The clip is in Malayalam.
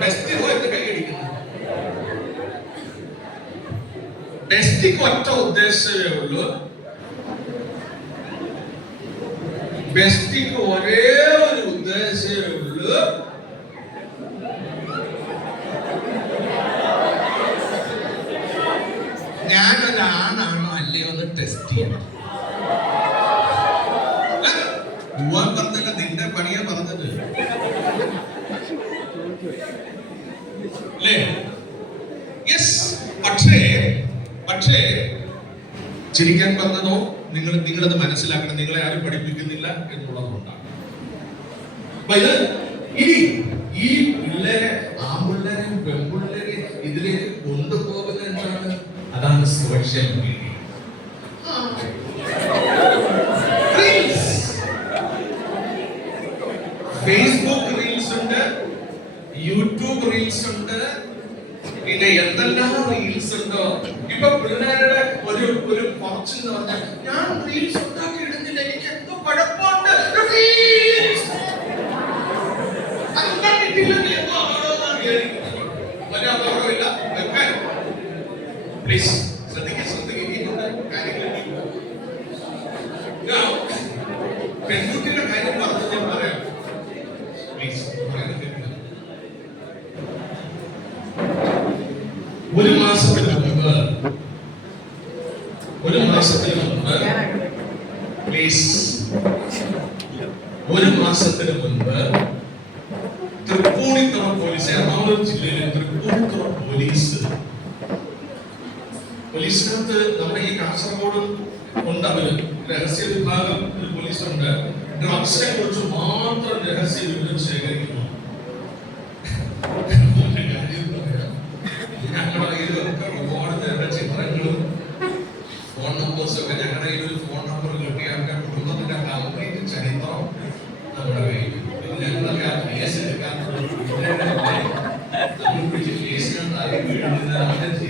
ബെസ്റ്റി പോയിട്ട് കൈയടിക്കുന്നു. ബെസ്റ്റിക്ക് ഒറ്റ ഉദ്ദേശമേ ഉള്ളൂ, ബെസ്റ്റിക്ക് ഒരേ ഒരു ഉദ്ദേശമേ ഉള്ളൂ, ഞാനൊരാണാണോ അല്ലയോ എന്ന് ടെസ്റ്റ് ചെയ്യണം. പോവാൻ പറഞ്ഞല്ല, നിന്റെ പണിയാ പറഞ്ഞത് അല്ലേ? യെസ്. പക്ഷേ ചിരിക്കാൻ പറഞ്ഞതോ നിങ്ങളത് മനസ്സിലാക്കണം, നിങ്ങളെ ആരും പഠിപ്പിക്കുന്നില്ല എന്നുള്ളതുകൊണ്ടാണ്. ഇനി ഈ പിള്ളേരെ, ആൺപിള്ളേരെയും പെൺപിള്ളേരെയും ഇതിലേക്ക് കൊണ്ടുപോകുന്ന എന്താണ്? അതാണ് സോഷ്യൽ മീഡിയ. ഫേസ്ബുക്ക് റീൽസ് ഉണ്ട്, യൂട്യൂബ് റീൽസ് ഉണ്ട്, പിന്നെ എന്തെല്ലാം റീൽസ് ഉണ്ടോ. ഇപ്പൊ പിള്ളേരുടെ ഒരു കുറച്ച് പറഞ്ഞാൽ ഞാൻ റീൽസ് ഉണ്ടാക്കി ഇടുന്നില്ല, എനിക്ക് എന്തോ കുഴപ്പമുണ്ട്, പ്ലീസ് പെൺകുട്ടിയുടെ കാര്യം പറഞ്ഞു ഞാൻ പറയാം. പ്ലീസ് ഒരു മാസത്തിന് മുമ്പ് പ്ലീസ് ഒരു മാസത്തിന് മുൻപ് തൃപ്പൂണിത്തുറ പോലീസ്, എറണാകുളം ജില്ലയിലെ തൃപ്പൂണിത്തുറ പോലീസിനകത്ത് നമ്മുടെ ഈ കാസർഗോഡ് ഉണ്ട്, അവര് രഹസ്യ വിഭാഗം ഒരു പോലീസുണ്ട്. ഡ്രഗ്സിനെ കുറിച്ച് മാത്രം രഹസ്യ വിവരം ശേഖരിക്കുന്നു. ഞങ്ങളുടെ കയ്യിലൊക്കെ ഒരുപാട് പേരുടെ ചിത്രങ്ങളും ഫോൺ നമ്പേഴ്സും ഒക്കെ, ഞങ്ങളുടെ കയ്യിൽ ഒരു ഫോൺ നമ്പർ കിട്ടിയാൽ കുടുംബത്തിന്റെ കംപ്ലീറ്റ് ചരിത്രം നമ്മുടെ കയ്യിൽ. ഞങ്ങളൊക്കെ ആ കേസ് എടുക്കാൻ കേസിനകത്ത്